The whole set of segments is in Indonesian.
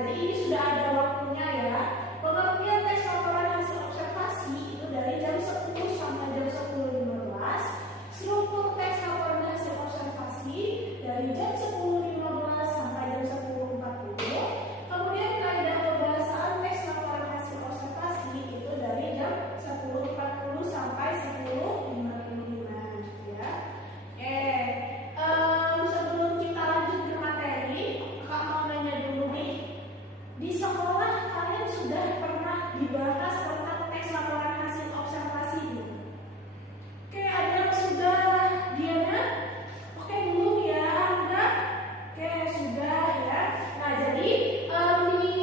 jadi ini sudah ada waktunya ya. Pengertian teks laporan hasil observasi itu dari jam 10 sampai jam 10.15. Struktur teks laporan hasil observasi dari jam 10.15 sampai jam 10.40. Kemudian kaidah pembahasan teks laporan hasil observasi itu dari jam 10.40 sampai 10.55 ya. Sebelum kita lanjut ke materi, Kak mau nanya dulu nih. Di sekolah kalian sudah pernah dibahas tentang teks laporan hasil observasi belum? Oke, ada yang sudah, Diana? Oke, belum ya, Angga? Oke, sudah ya. Nah, jadi di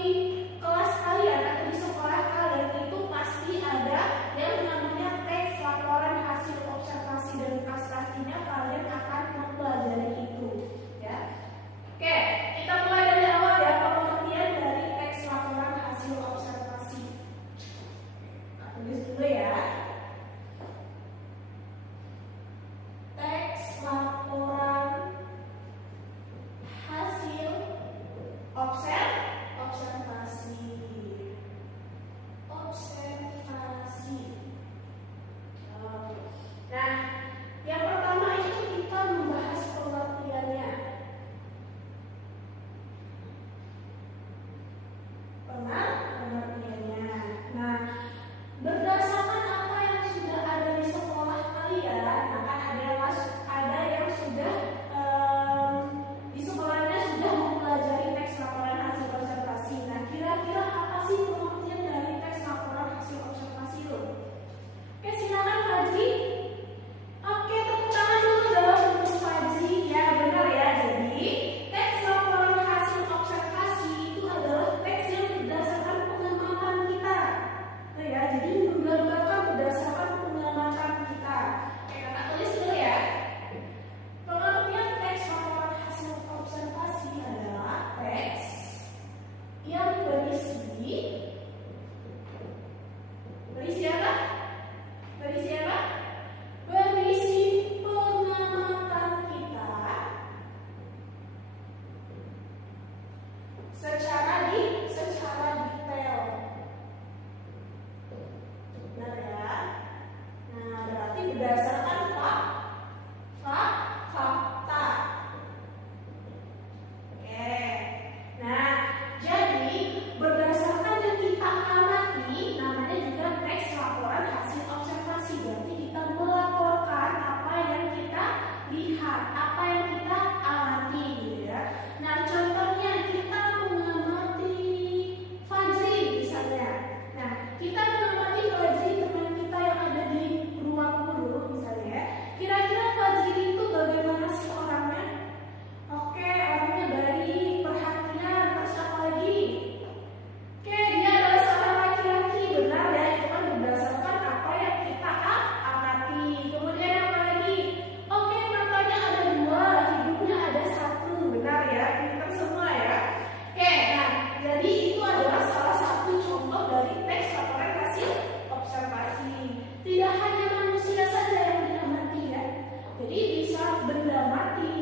kelas kalian atau di sekolah kalian itu pasti ada yang namanya teks laporan hasil observasi dan pastinya kalian akan mempelajari itu ya. Oke, kita mulai dari awal ya, pengertian dari teks laporan hasil observasi. Nah, tulis dulu ya. Teks laporan hasil observasi. Nah, yang pertama itu kita membahas pengertiannya. Pengertiannya. Nah, berdasarkan apa yang sudah ada di sekolah kalian, akan ada yang sudah di sekolahnya sudah mempelajari teks laporan hasil observasi. Nah, kira-kira apa sih pengertian dari teks laporan hasil observasi itu? Oke, silakan Fajri. Oke, tepuk tangan dulu dong untuk Fajri. Ya, benar ya. Jadi, teks laporan hasil observasi itu adalah teks yang berdasarkan pengamatan kita. Nah, ya, jadi menggambarkan berdasarkan pengamatan kita. Oke, kakak tulis dulu ya. Pengertian teks laporan hasil observasi adalah teks yang berisi apa? Berisi apa? Berisi pengamatan kita secara detail. Benar ya? Nah, berarti berdasarkan fakta. Oke. Nah, jadi berdasarkan yang kita amati, namanya juga teks laporan hasil observasi. Berarti kita melaporkan apa yang kita lihat, apa yang kita amati, gitu ya. Nah, contohnya kita mengamati Fajri misalnya. Nah, kita mengamati Fajri, teman kita yang ada di ruang guru misalnya ya. Kira-kira Fajri itu bagaimana sih orangnya? Oke, orangnya baik, perhatian, terus apa lagi? Oke, dia adalah seorang laki-laki, benar ya, itu kan berdasarkan apa yang kita amati. Kemudian apa lagi? Oke, matanya ada 2, hidungnya ada 1, benar ya, pintar semua ya. Oke, nah, jadi itu adalah salah satu contoh dari teks laporan hasil observasi. Tidak hanya manusia saja yang diamati ya, jadi bisa benda mati,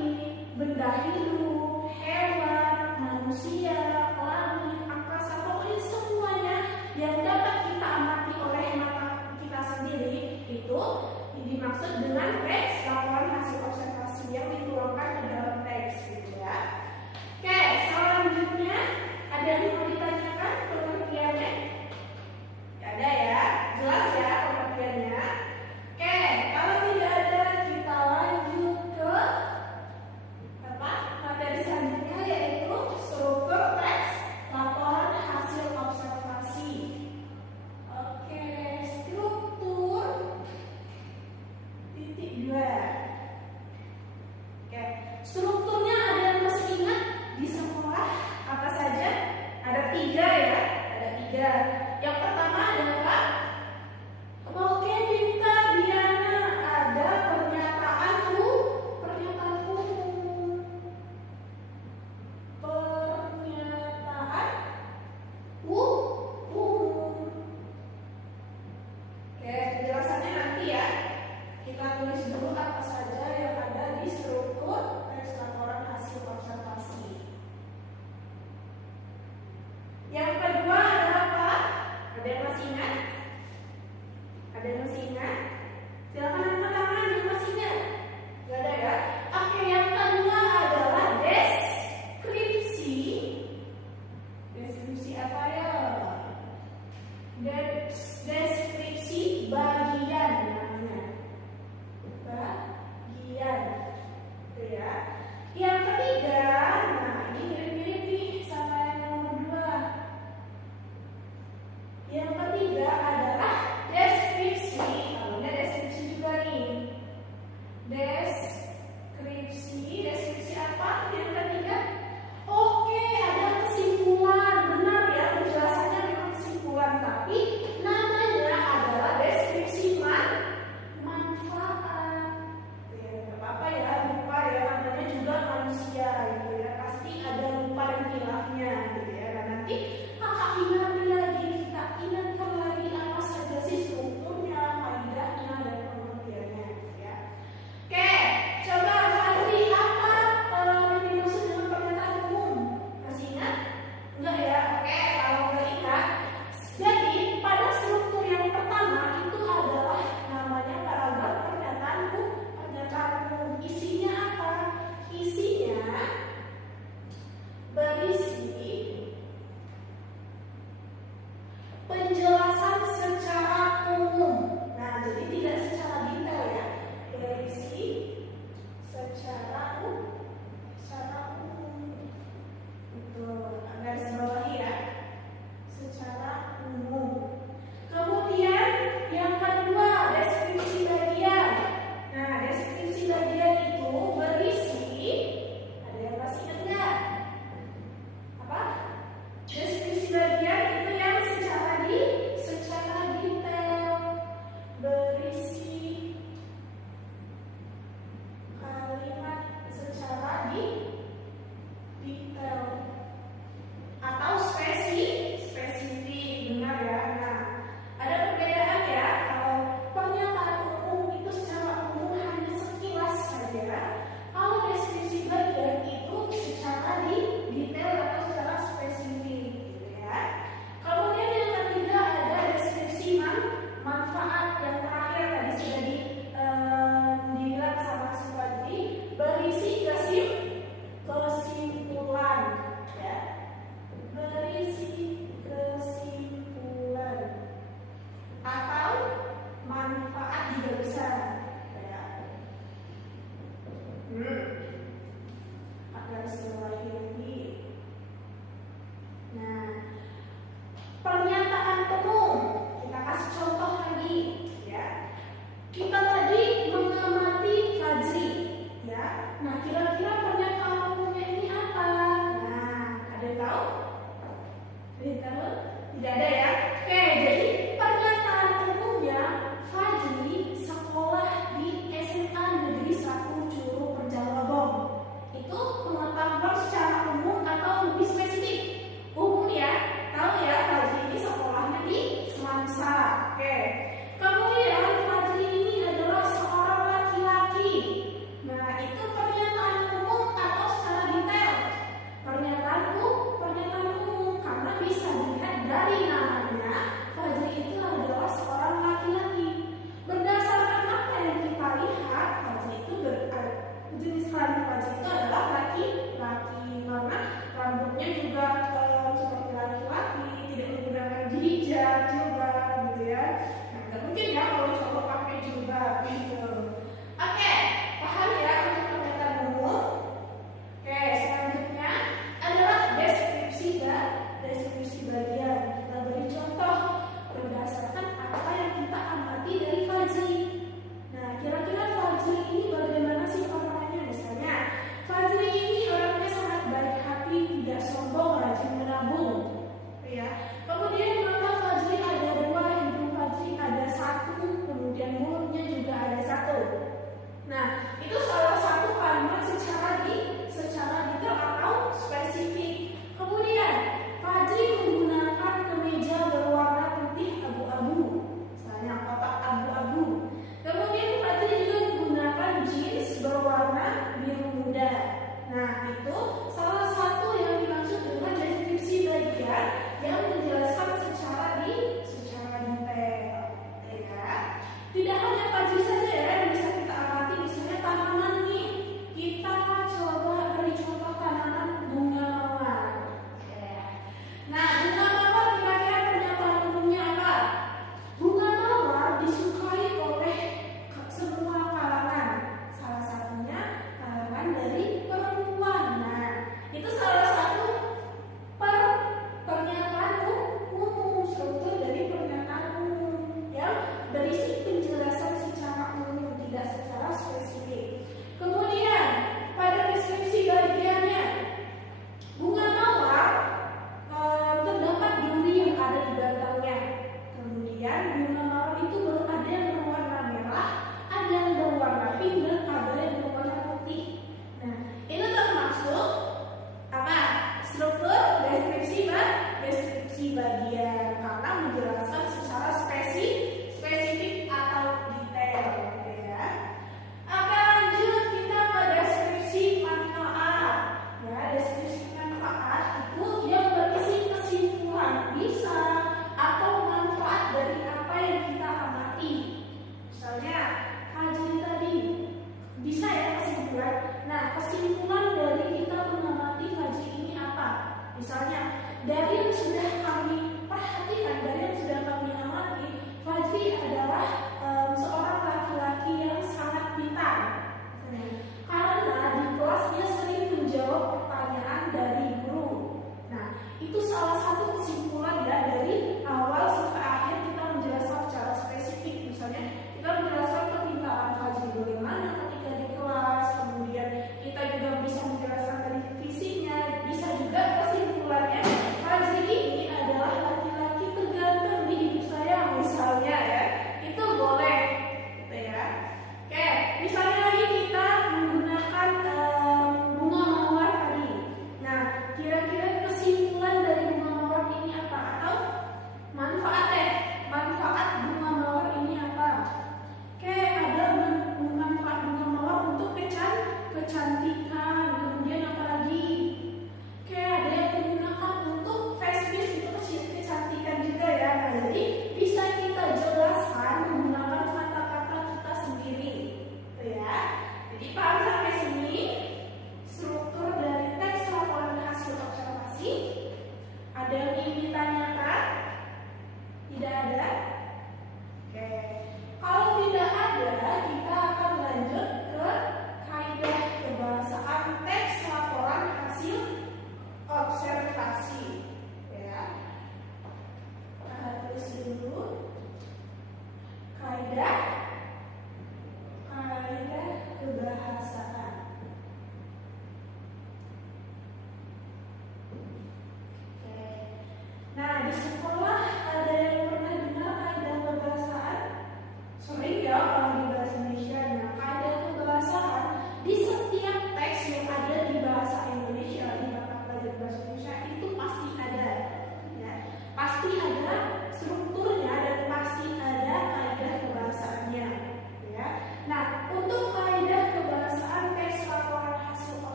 benda hidup, hewan, manusia, langit, angkasa, pokoknya semuanya yang dapat kita amati oleh mata kita sendiri itu dimaksud dengan teks laporan hasil observasi yang dituangkan ke dalam teks gitu ya. Oke, selanjutnya ada yang mau ditanyakan pengertiannya? Ada ya, jelas ya pengertiannya. Oke, kalau tidak ada kita lanjut ke materi selanjutnya, yaitu struktur teks laporan hasil observasi. Oke, struktur titik 2. Oke, strukturnya ada yang masih ingat di sekolah apa saja? Ada 3 ya, ada 3. Yang pertama adalah oke, Dinta, Diana, ada pernyataan umum. Pernyataan umum. Oke, penjelasannya nanti ya. Kita tulis dulu apa saja yang ada di struktur teks laporan atau tidak ada ya. Oke, jadi pernyataan umumnya Fajri sekolah di SMA Negeri 1 Curug Penjalobong. Itu pengetahuan secara umum atau lebih spesifik? Umum ya, tahu ya Fajri ini sekolahnya di Semansa. Oke. Kemudian Fajri ini adalah seorang laki-laki. Nah, itu pernyataan umum atau secara detail? Pernyataan umum karena bisa dilihat dari namanya.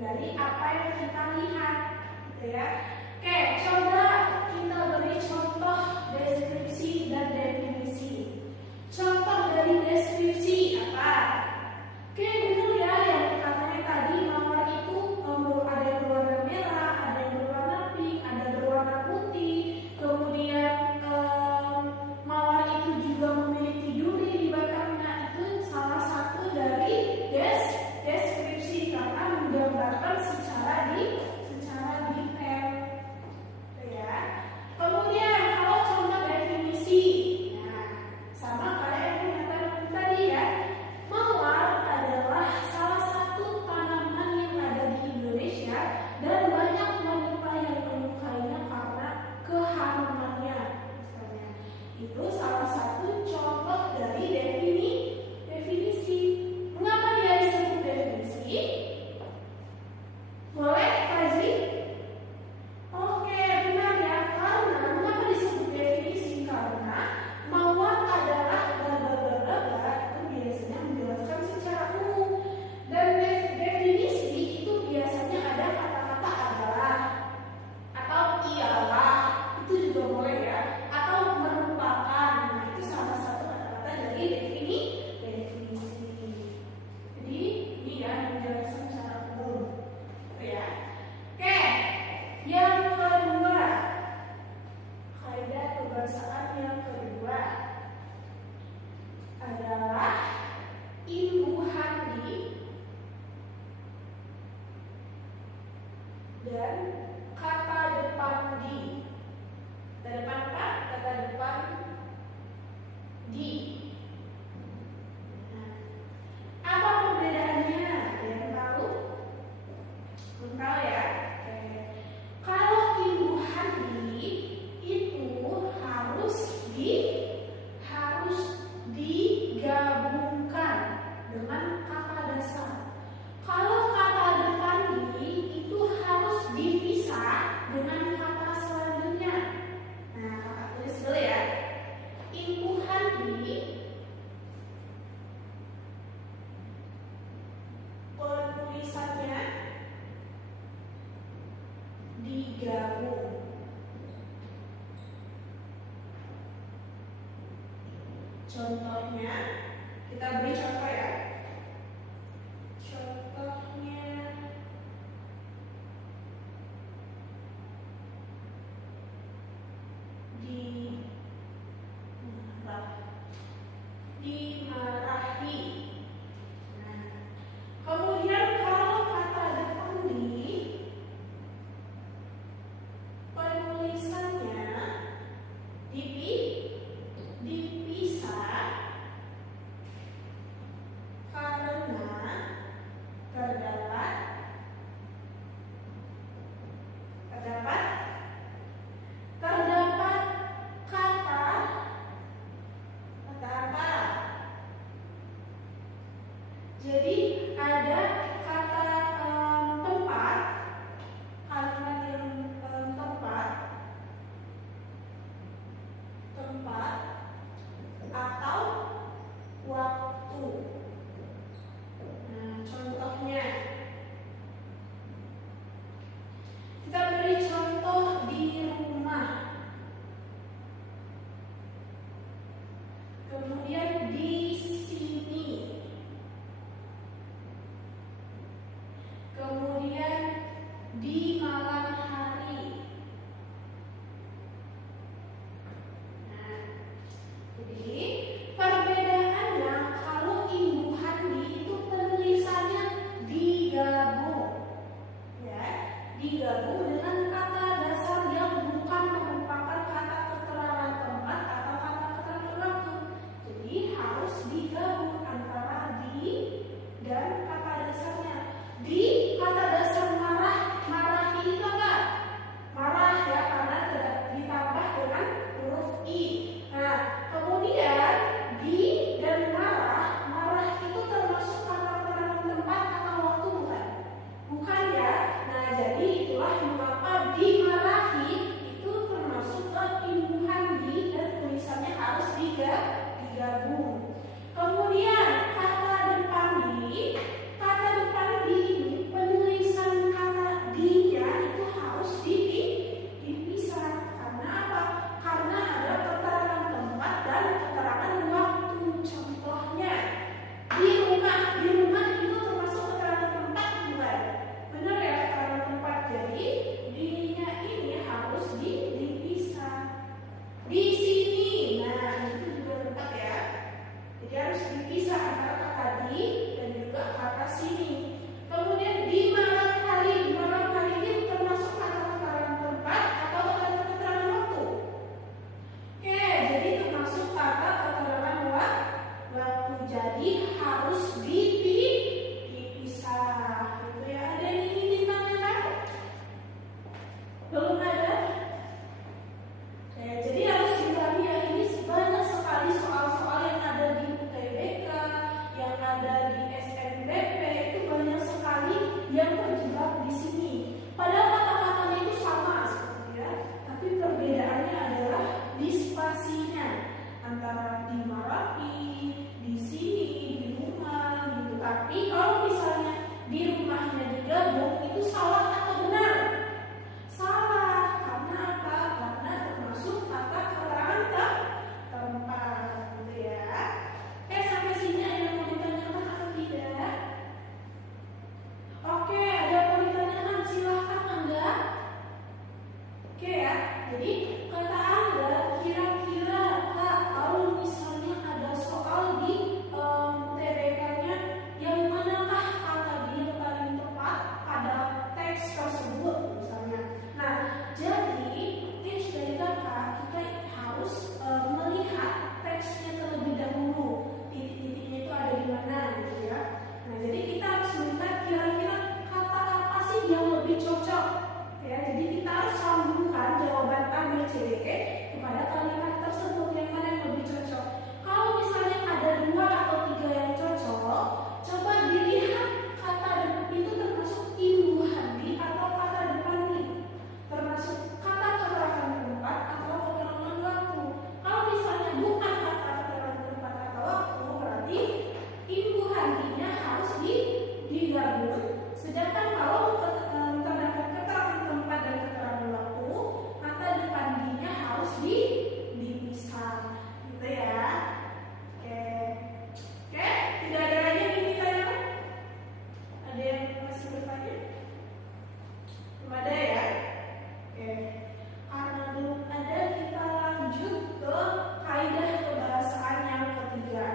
dari apa yang kita lihat, gitu ya. Oke, coba kita beri contoh deskripsi dan definisi. Contoh dari deskripsi apa? Oke, benar ya yang katanya tadi mawar itu ada yang berwarna merah, ada yang berwarna pink, ada berwarna putih. Kemudian mawar itu juga memiliki duri di batangnya. Itu salah satu dari deskripsi karena menggambarkan secara detail, ya. Kemudian kalau contoh definisi, nah sama kayak yang menyatakan tadi ya, mawar adalah salah satu tanaman yang ada di Indonesia dan banyak wanita yang menyukainya karena keharumannya, misalnya. Itu salah satu contoh dari definisi. Mengapa dia disebut definisi? Boleh, Fazli? Oke, benar ya. Karena mengapa disebut definisi? Karena mawar adalah itu biasanya menjelaskan secara umum. Dan definisi itu biasanya ada kata-kata adalah atau ialah, itu juga boleh ya. Atau merupakan. Nah, itu salah satu kata-kata dari definisi. Jadi ini ya menjelaskan secara umum. Ya. Oke, yang kedua, kaidah kebahasaan yang kedua adalah imbuhan di dan kata depan di. Kata depan apa? Kata depan di. Nah, apa perbedaannya? Ada yang tahu? Belum tahu ya? Oke. Kalau imbuhan di itu harus digabungkan dengan kata dasar. Kalau kata depan di itu harus dipisah dengan kata selanjutnya. Nah, kakak tulis dulu ya. Imbuhan di penulisannya digabung. Contohnya, kita beri contoh ya. Contohnya dimarahi. Nah, kemudian kalau kata depan di penulisannya dipisah karena terdapat kata apa? Jadi ada kata tempat, kalimat yang tempat atau waktu. Nah, contohnya kita beri contoh di rumah, kemudian di sini, kemudian di malam hari. Nah, jadi perbedaannya kalau imbuhan di itu penulisannya digabung, ya, digabung dengan kata dasar yang bukan merupakan kata keterangan tempat atau kata keterangan waktu. Jadi harus digabung antara di dan kata dasarnya. Di kata dasar marah itu apa? Marah ya, karena ditambah dengan huruf i. Nah, kemudian di dan marah itu termasuk kata keterangan tempat atau waktu bukan? Bukan ya. Nah, jadi itulah mengapa dimarahi itu termasuk ke imbuhan di dan tulisannya harus digabung. Kemudian kata depan di ini C, D, E kepada kalimat tersebut yang mana yang lebih cocok. Kalau misalnya ada 2 atau 3 yang cocok, coba dilihat kata itu termasuk imbuhan di atau kata depan di, termasuk kata keterangan tempat atau keterangan waktu. Kalau misalnya bukan kata keterangan tempat atau waktu, berarti imbuhan di-nya harus digabung. Sedangkan kalau terdapat keterangan tempat dan keterangan waktu, kata depan di-nya harus dipisah, gitu ya. Oke, tidak ada lagi yang ingin ditanyakan? Ada yang masih bertanya? Belum ada ya? Oke, karena belum ada, kita lanjut ke kaidah kebahasaan yang ketiga.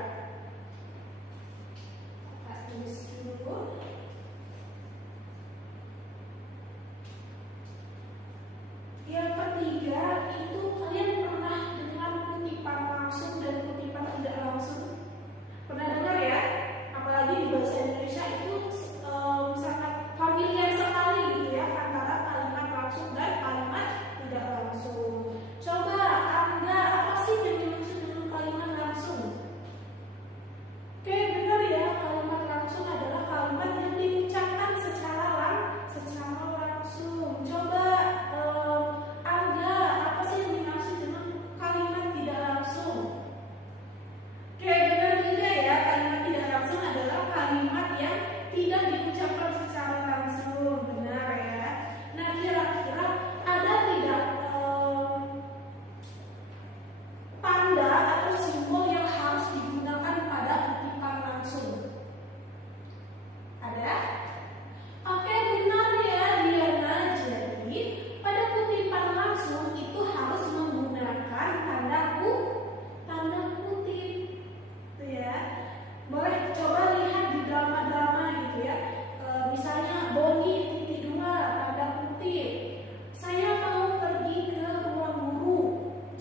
Kita tulis dulu. Yang ketiga itu, kalian pernah dengar kutipan langsung dan kutipan tidak langsung? Pernah dengar ya? Apalagi di bahasa Indonesia itu sangat familiar sekali gitu ya, antara kalimat langsung dan kalimat tidak langsung. Coba Anda, apa sih yang dimaksud dengan kalimat langsung? Oke, benar ya, kalimat langsung adalah kalimat yang diucapkan secara langsung. Coba Anda, apa sih yang dimaksud dengan kalimat tidak langsung? Oke, benar juga ya, kalimat tidak langsung adalah kalimat yang tidak diucapkan secara langsung, benar ya. Nah, kira-kira ada tidak tanda atau simbol yang harus digunakan pada kutipan langsung? Ada? Oke, benar ya Diana. Jadi pada kutipan langsung itu harus menggunakan tanda kutip, gitu ya. Boleh coba lihat di drama-drama gitu ya. Misalnya Boni titik 2 tanda kutip. Saya mau pergi ke ruang guru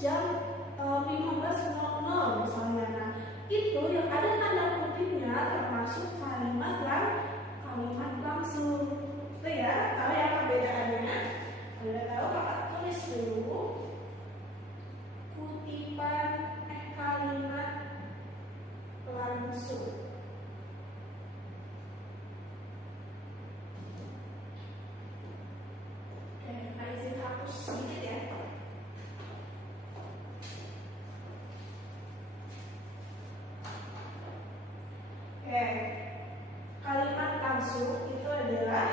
jam 15.00 misalnya. Nah, itu yang ada tanda kutipnya termasuk kalimat langsung. Itu ya, tahu ya perbedaannya? Anda tahu, Kakak tulis dulu kutipan kalimat langsung. Oke, kita izin hapus sedikit ya. Oke, kalimat langsung itu adalah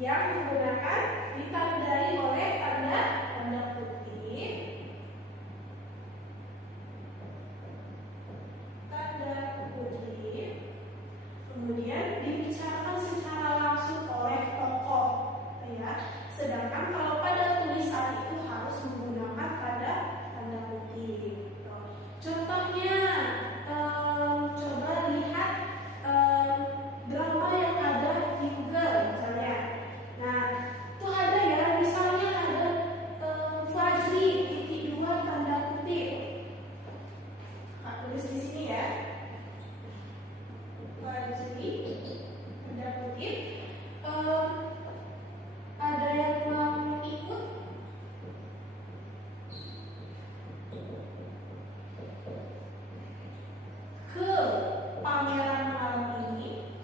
yang menggunakan ditandai oleh tanda kutip, kemudian dibicarakan secara langsung oleh tokoh, ya. Sedangkan kalau pada tulisan itu harus menggunakan tanda kutip. Contohnya, coba lihat drama yang ada di Google misalnya. Nah, itu ada ya, misalnya ada Fajri titik 2 tanda kutip. Nah, tulis di sini ya. Fajri tanda kutip. Ada yang mau ikut? Ke pameran malam ini.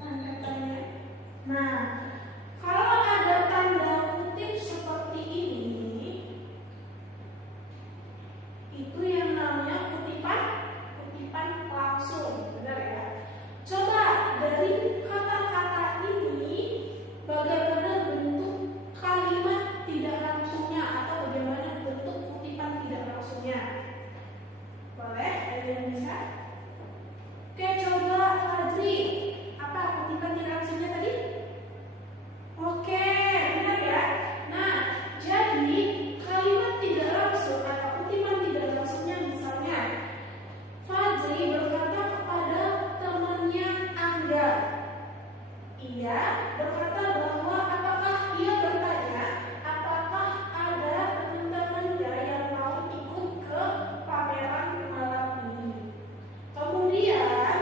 Tanda tanya. Nah, kalau ada tanda kutip seperti ini, itu yang namanya kutipan langsung, benar ya? Coba dari kata-kata ini, bagaimana bentuk kalimat tidak langsungnya atau bagaimana bentuk kutipan tidak langsungnya? Boleh? Ada yang bisa? Oke, coba Fadri, apa kutipan tidak langsungnya tadi? Oke, benar ya? Nah, jadi kalimat tidak langsung atau kutipan tidak langsungnya misalnya Fadri berkata kepada temannya Angga. Ia berkata bahwa ia bertanya apakah ada teman-temannya yang mau ikut ke pameran malam ini. Kemudian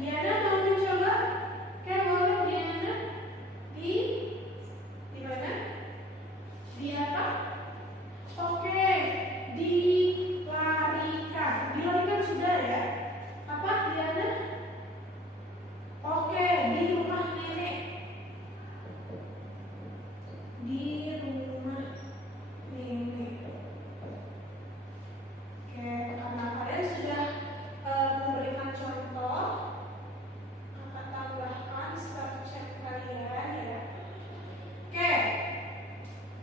Diana mau mencoba? Oke, boleh Diana. Di mana? Di apa? Oke, dilarikan. Dilarikan sudah ya. Apa Diana? Oke, di rumah nenek. Di rumah nenek. Oke, karena kalian sudah memberikan contoh, akan tambahkan start chat kalian ya. Oke,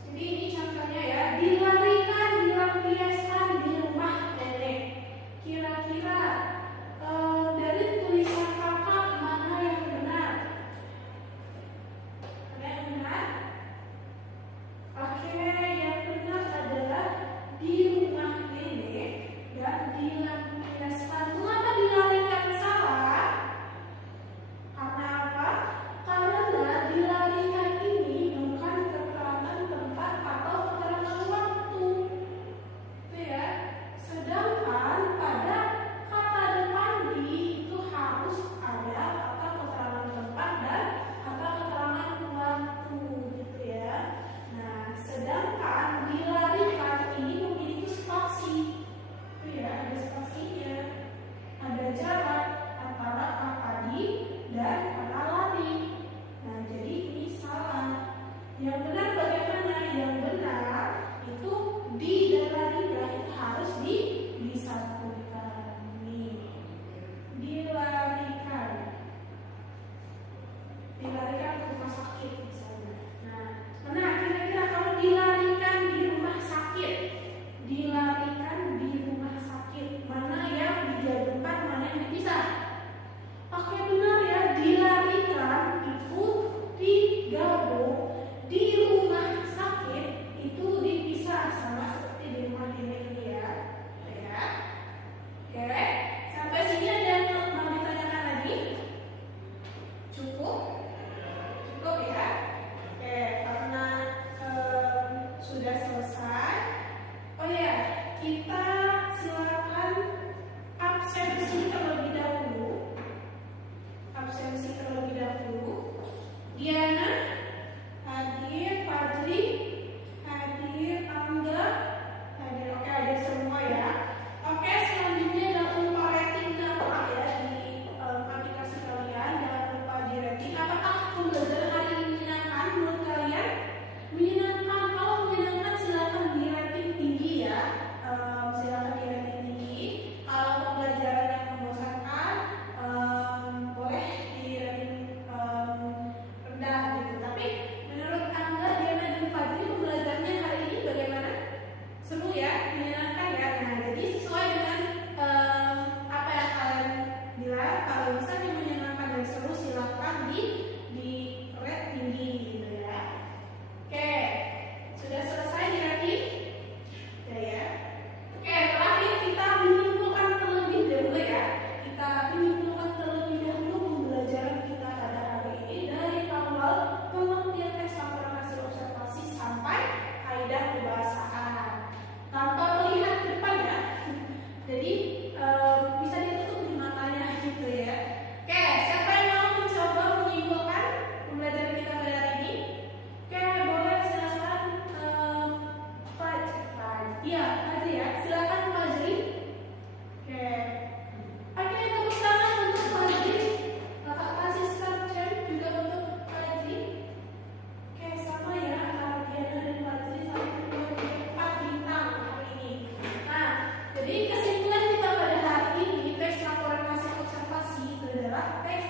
jadi ini contohnya ya. Dilarikan, dilampiaskan di rumah nenek. Kira-kira dari tulisan kakak mana yang benar? Ada yang benar? Oke, yang benar adalah di rumah nenek dan dilampiaskan. Mengapa dilarikan salah? Karena apa? Karena dilarikan ini bukan keterangan tempat atau keterangan waktu. Itu ya. Sedangkan pada kata depan di itu harus ada kata keterangan tempat dan kata keterangan waktu gitu ya. Nah, sedangkan dilarikan ini memiliki spasi. Itu ya, ada spasinya. Ada jarak antara kata di dan kata lari. Nah, jadi ini salah. Yang benar bagaimana? Yang benar itu di dan larinya itu harus disatukan. Nih, dilarikan. Dilarikan ke rumah sakit misalnya. Nah, mana kira-kira kalau dilarikan di rumah sakit? Dilarikan di rumah sakit. Mana yang dijadikan, mana yang dipisah? Oke, benar ya, dilarikan itu digabung, di rumah sakit itu dipisah, sama seperti di rumah nenek ini ya. Ya. Oke, sampai sini ada yang mau ditanyakan lagi? Cukup? Cukup ya? Oke, karena sudah selesai. Oh ya, kita silakan absensi terlebih dahulu. Absensi terlebih dahulu. Diana hadir, Fadli hadir, Angga hadir. Oke, hadir semua ya. Oke, selanjutnya jangan lupa rating dampak ya di aplikasi kalian. Jangan lupa di rating. Apakah pembelajaran hari ini menyenangkan menurut kalian? Menyenangkan. Kalau menyenangkan silakan di rating tinggi ya. Silakan di rating tinggi. Kalau pembelajaran yang membosankan, boleh di rating rendah gitu. Tapi menurut Angga, Diana dan Fadli pembelajarannya hari ini bagaimana? Seru ya, menyenangkan ya. Nah, jadi sesuai dengan apa yang kalian bilang. Kalau misalnya menyenangkan dan seru, silakan di rate tinggi gitu ya. Oke, sudah selesai di rating? Sudah ya. Oke, terakhir kita menyimpulkan terlebih dahulu ya. Kita menyimpulkan terlebih dahulu pembelajaran kita pada hari ini dari awal pengertian teks laporan hasil observasi sampai kaidah kebahasaan. Tanpa melihat ke depan ya. Jadi bisa ditutup di matanya gitu ya. Oke, siapa yang mau mencoba menyimpulkan pembelajaran kita pada hari ini? Oke, boleh silakan Fajri. Iya, Fajri ya. Silakan Fajri. Oke. Oke, tepuk tangan untuk Fajri. Kakak kasih start jam juga untuk Fajri. Oke, sama ya antara Diana dan Fajri 1, 2, 3, 4 bintang hari ini. Nah, jadi kesimpulan kita pada hari ini teks laporan hasil observasi itu adalah teks